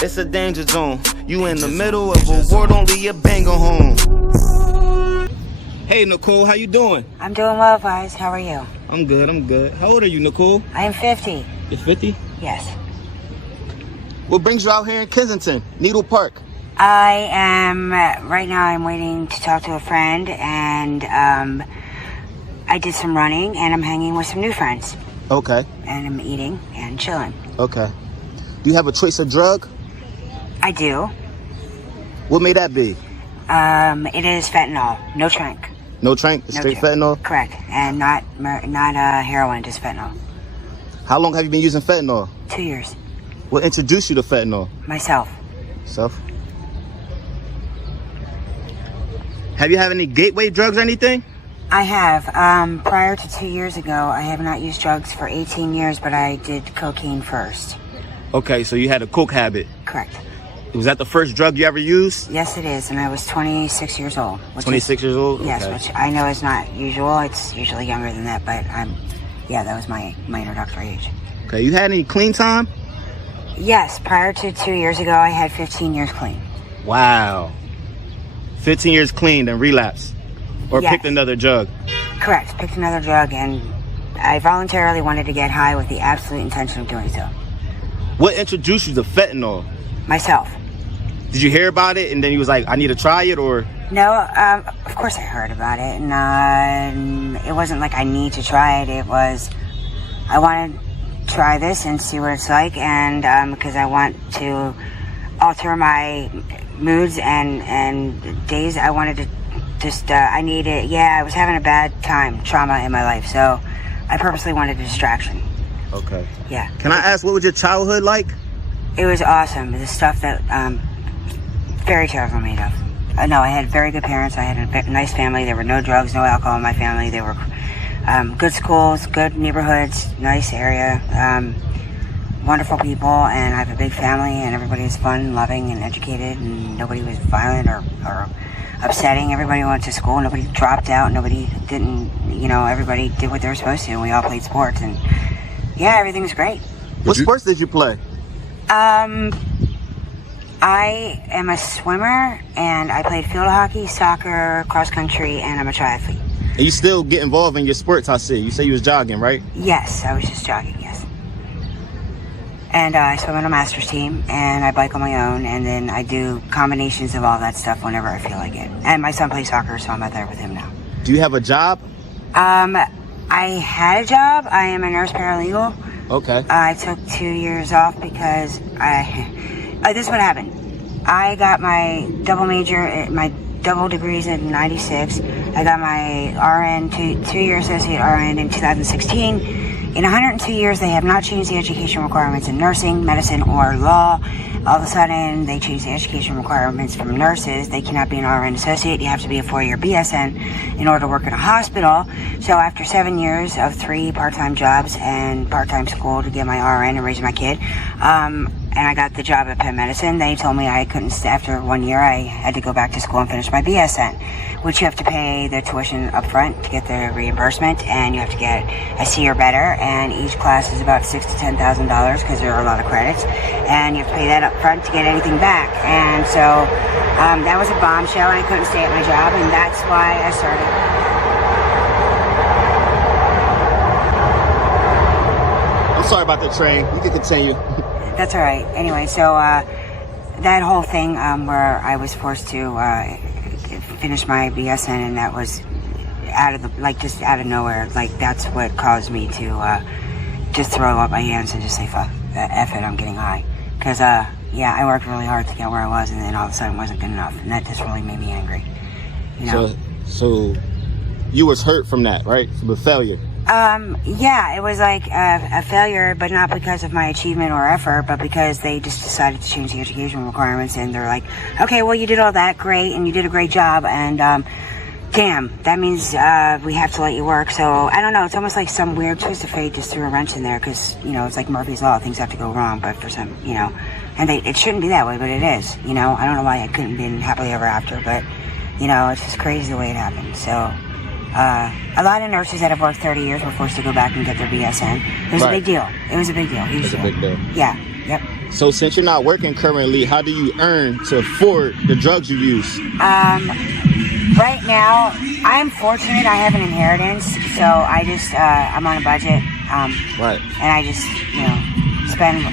It's a danger zone. You in the middle of a war, don't leave your banger home. Hey Nicole, how you doing? I'm doing well, Vice. How are you? I'm good. How old are you, Nicole? I am 50. You're 50? Yes. What brings you out here in Kensington, Needle Park? I am, right now I'm waiting to talk to a friend, and I did some running, and I'm hanging with some new friends. Okay. And I'm eating and chilling. Okay. Do you have a choice of drug? I do. What may that be? It is fentanyl. No trank. No trank? It's straight fentanyl? Correct. And not heroin, just fentanyl. How long have you been using fentanyl? 2 years. What introduced you to fentanyl? Myself. Self? Have you had any gateway drugs or anything? I have. Prior to 2 years ago, I have not used drugs for 18 years, but I did cocaine first. Okay, so you had a coke habit. Correct. Was that the first drug you ever used? Yes, it is, and I was 26 years old. 26 years old? Yes, okay. Which I know is not usual. It's usually younger than that, but yeah, that was my introductory age. Okay, you had any clean time? Yes, prior to 2 years ago, I had 15 years clean. Wow. 15 years clean, then relapsed? Or yes. Picked another drug? Correct, picked another drug, and I voluntarily wanted to get high with the absolute intention of doing so. What introduced you to fentanyl? Myself. Did you hear about it and then you was like, I need to try it, or? No, of course I heard about it, and it wasn't like I need to try it. It was, I wanted to try this and see what it's like, and because I want to alter my moods and days. I wanted to just, I was having a bad time, trauma in my life, so I purposely wanted a distraction. Okay. Yeah. Can I ask, what was your childhood like? It was awesome. The stuff that fairy tales were made of. No, I had very good parents. I had a nice family. There were no drugs, no alcohol in my family. There were good schools, good neighborhoods, nice area, wonderful people, and I have a big family, and everybody was fun, loving, and educated, and nobody was violent or upsetting. Everybody went to school. Nobody dropped out. Nobody didn't, everybody did what they were supposed to, and we all played sports, and yeah, everything was great. What sports did you play? I am a swimmer, and I played field hockey, soccer, cross country, and I'm a triathlete. And you still get involved in your sports, I see. You say you was jogging, right? Yes, I was just jogging, yes. And I swim on a master's team, and I bike on my own, and then I do combinations of all that stuff whenever I feel like it. And my son plays soccer, so I'm out there with him now. Do you have a job? I had a job. I am a nurse paralegal. Okay. I took 2 years off because this is what happened. I got my double degrees in 96. I got my RN, two-year associate RN in 2016. In 102 years, they have not changed the education requirements in nursing, medicine, or law. All of a sudden, they changed the education requirements from nurses. They cannot be an RN associate. You have to be a 4-year BSN in order to work in a hospital. So after 7 years of 3 part-time jobs and part-time school to get my RN and raise my kid, and I got the job at Penn Medicine, they told me I couldn't stay. After 1 year, I had to go back to school and finish my BSN, which you have to pay the tuition up front to get the reimbursement, and you have to get a C or better, and each class is about $6,000 to $10,000 because there are a lot of credits, and you have to pay that up front to get anything back. And so that was a bombshell, and I couldn't stay at my job, and that's why I started. I'm sorry about the train. You can continue. That's all right. Anyway, so that whole thing where I was forced to finish my BSN, and that was just out of nowhere. Like, that's what caused me to just throw up my hands and just say, fuck, F it, I'm getting high. Because, I worked really hard to get where I was, and then all of a sudden it wasn't good enough. And that just really made me angry. So you was hurt from that, right? From the failure? It was like a failure, but not because of my achievement or effort, but because they just decided to change the education requirements, and they're like, okay, well, you did all that, great, and you did a great job, and damn, that means we have to let you work. So I don't know, it's almost like some weird twist of fate just threw a wrench in there, because it's like Murphy's Law, things have to go wrong, but for some, and it shouldn't be that way, but it is. I don't know why it couldn't be happily ever after, but it's just crazy the way it happened. So a lot of nurses that have worked 30 years were forced to go back and get their BSN. It was a big deal. It was a big deal. Huge deal. Yeah. Yep. So since you're not working currently, how do you earn to afford the drugs you use? Right now, I'm fortunate. I have an inheritance, so I just I'm on a budget. Right. And I just spend.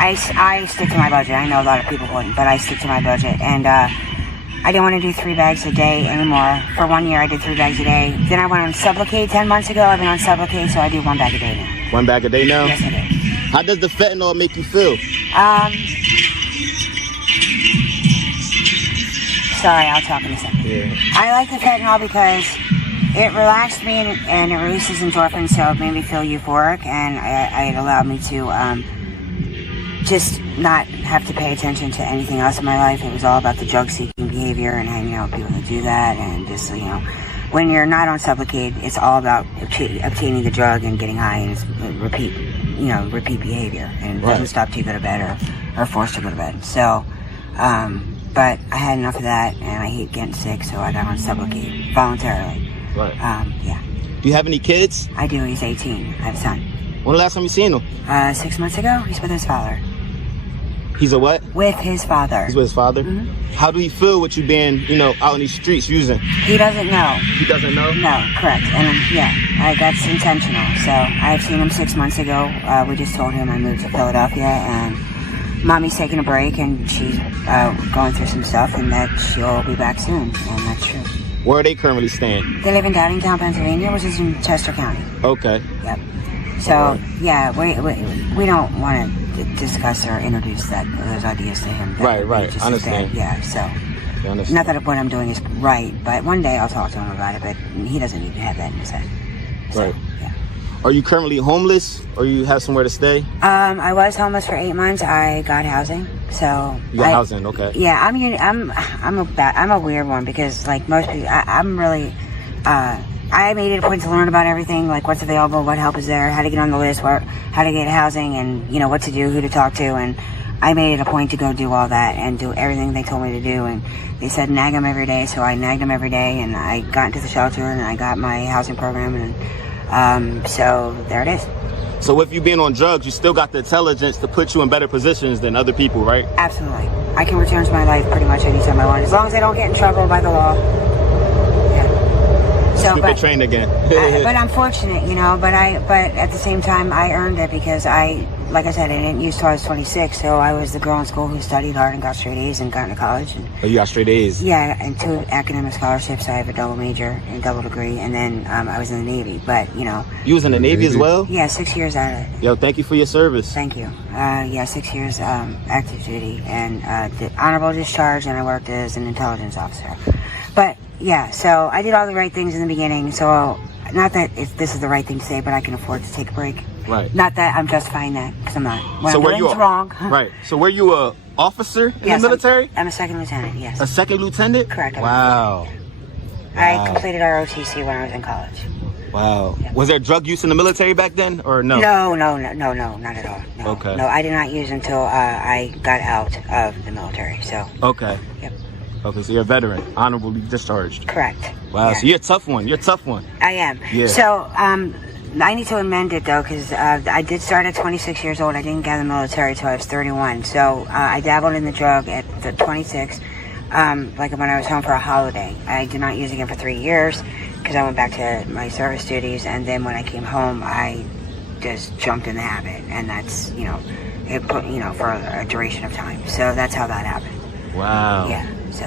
I stick to my budget. I know a lot of people wouldn't, but I stick to my budget. And I didn't want to do 3 bags a day anymore. For 1 year, I did 3 bags a day. Then I went on Sublocade 10 months ago. I've been on Sublocade, so I do 1 bag a day now. 1 bag a day now? Yes, I do. How does the fentanyl make you feel? Sorry, I'll talk in a second. Yeah. I like the fentanyl because it relaxed me and it releases endorphins, so it made me feel euphoric, and it allowed me to just not have to pay attention to anything else in my life. It was all about the drug-seeking behavior and hanging out with people that do that, and just, when you're not on Sublocade, it's all about obtaining the drug and getting high, and it's repeat behavior, and it doesn't stop till you go to bed or forced to go to bed. So, but I had enough of that, and I hate getting sick, so I got on Sublocade voluntarily. Right. Yeah. Do you have any kids? I do. He's 18. I have a son. When the last time you seen him? 6 months ago. He's with his father. He's a what? With his father. He's with his father? Mm-hmm. How do you feel with you being, out in these streets using? He doesn't know. He doesn't know? No, correct. And that's intentional. So I've seen him 6 months ago. We just told him I moved to Philadelphia, and Mommy's taking a break, and she's going through some stuff, and that she'll be back soon. And that's true. Where are they currently staying? They live in Downingtown, Pennsylvania, which is in Chester County. Okay. Yep. So, yeah, we don't want to discuss or introduce those ideas to him. Right. I understand. Yeah, so. Not that what I'm doing is right, but one day I'll talk to him about it, but he doesn't need to have that in his head. So, right. Yeah. Are you currently homeless, or you have somewhere to stay? I was homeless for 8 months. I got housing, so. You got housing, okay. Yeah, I'm a weird one because, like most people, I'm really. I made it a point to learn about everything, like what's available, what help is there, how to get on the list, how to get housing, and what to do, who to talk to, and I made it a point to go do all that and do everything they told me to do, and they said nag them every day, so I nagged them every day, and I got into the shelter, and I got my housing program, and so there it is. So if you being on drugs, you still got the intelligence to put you in better positions than other people, right? Absolutely. I can return to my life pretty much anytime I want, as long as I don't get in trouble by the law. So, Stupid trained again. But I'm fortunate, but at the same time, I earned it because like I said, I didn't use till I was 26, so I was the girl in school who studied hard and got straight A's and got into college. And, you got straight A's? Yeah, and 2 academic scholarships. I have a double major and double degree, and then I was in the Navy, but, You was in the Navy as well? Yeah, 6 years out of it. Yo, thank you for your service. Thank you. 6 years active duty and honorable discharge, and I worked as an intelligence officer. But, yeah, so I did all the right things in the beginning, so not that this is the right thing to say, but I can afford to take a break. Right. Not that I'm justifying that, because I'm not. What so I'm doing is wrong. Right. So were you a officer in the military? I'm a second lieutenant, yes. A second lieutenant? Correct. Wow. I completed ROTC when I was in college. Wow. Yeah. Was there drug use in the military back then, or no? No, not at all. No. Okay. No, I did not use until I got out of the military, so. Okay. Yep. Okay, so you're a veteran, honorably discharged. Correct. Wow, Yeah. So you're a tough one. I am. Yeah. So, I need to amend it, though, because I did start at 26 years old. I didn't get in the military until I was 31. So, I dabbled in the drug at 26, like when I was home for a holiday. I did not use it again for 3 years, because I went back to my service duties, and then when I came home, I just jumped in the habit, and that's, it put, for a duration of time. So that's how that happened. Wow. Yeah, so,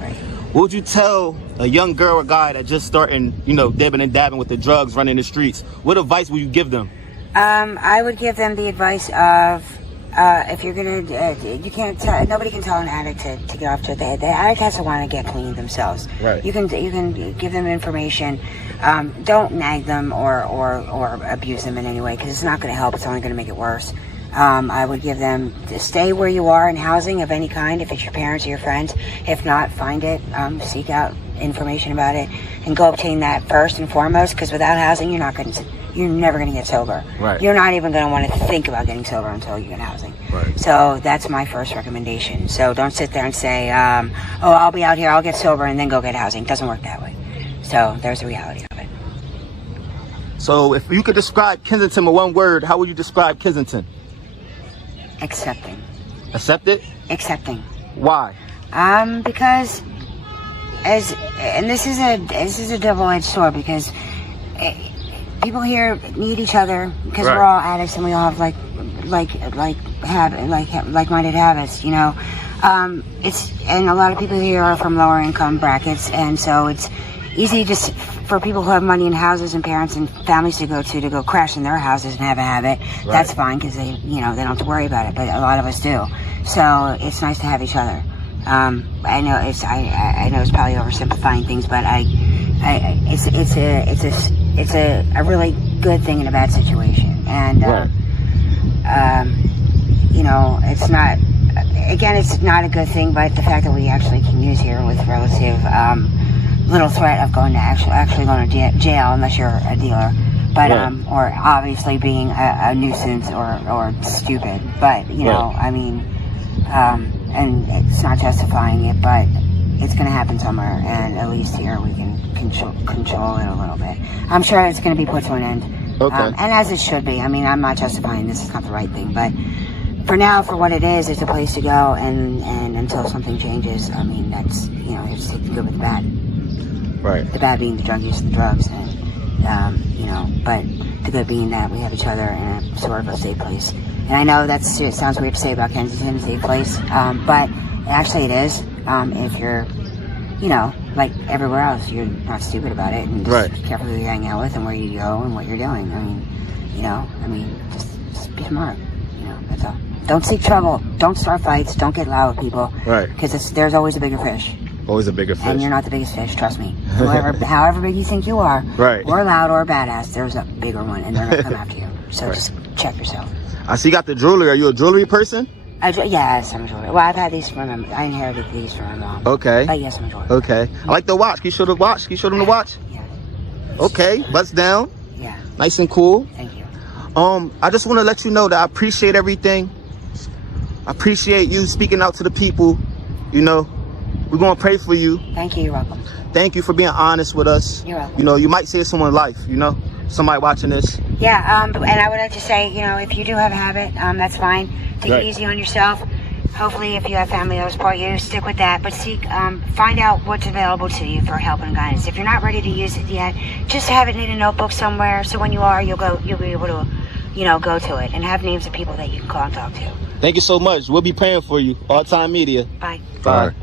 right. What would you tell a young girl or guy that just starting, dibbing and dabbing with the drugs, running the streets? What advice would you give them? I would give them the advice of, if you're gonna, you can't tell, nobody can tell an addict to get off to the addict has to want to get clean themselves. Right. You can give them information. Don't nag them or abuse them in any way, because it's not going to help. It's only going to make it worse. I would give them to stay where you are in housing of any kind, if it's your parents or your friends. If not, find it, seek out information about it, and go obtain that first and foremost, because without housing, you're never going to get sober. Right. You're not even going to want to think about getting sober until you get housing. Right. So that's my first recommendation. So don't sit there and say, I'll be out here, I'll get sober, and then go get housing. It doesn't work that way. So there's the reality of it. So if you could describe Kensington with one word, how would you describe Kensington? Accepting. Accept it? Accepting. Why? Because this is a double-edged sword, because people here need each other, because Right. we're all addicts and we all have like-minded habits, you know. And a lot of people here are from lower income brackets, and so it's easy just for people who have money in houses and parents and families to go crash in their houses and have a habit. Right. That's fine, because they don't have to worry about it, but a lot of us do. So it's nice to have each other. I know it's probably oversimplifying things, but it's a really good thing in a bad situation, and it's not a good thing, but the fact that we actually can use here with relative little threat of actually going to jail unless you're a dealer, but or obviously being a nuisance or stupid, but I mean. And it's not justifying it, but it's going to happen somewhere, and at least here we can control it a little bit. I'm sure it's going to be put to an end, okay. And as it should be. I mean, I'm not justifying this; it's not the right thing, but for now, for what it is, it's a place to go, and until something changes, I mean, that's you have to take the good with the bad. Right. The bad being the drug use and the drugs, and but the good being that we have each other in a sort of a safe place. And I know it sounds weird to say about Kensington, a safe place, but actually it is. If you're, like everywhere else, you're not stupid about it, and just be careful who you hang out with and where you go and what you're doing. I mean, just be smart. That's all. Don't seek trouble. Don't start fights. Don't get loud with people. Right. Because there's always a bigger fish. Always a bigger fish. And you're not the biggest fish, trust me. However big you think you are, or loud or badass, there's a bigger one, and they're going to come after you. So just check yourself. I see you got the jewelry. Are you a jewelry person? Yes, I'm a jewelry. Well, I've had these from I inherited these from my mom. Okay. But yes, I'm a jewelry. Okay. I like the watch. Can you show the watch? Can you show them the watch? Yeah. Okay. Butts down. Yeah. Nice and cool. Thank you. I just want to let you know that I appreciate everything. I appreciate you speaking out to the people. We're going to pray for you. Thank you. You're welcome. Thank you for being honest with us. You're welcome. You might save someone's life, somebody watching this. Yeah, and I would like to say, if you do have a habit, that's fine. Take it easy on yourself. Hopefully, if you have family that will support you, stick with that. But find out what's available to you for help and guidance. If you're not ready to use it yet, just have it in a notebook somewhere, so when you are, you'll be able to, go to it and have names of people that you can call and talk to. Thank you so much. We'll be praying for you. All Time Media. Bye. Bye.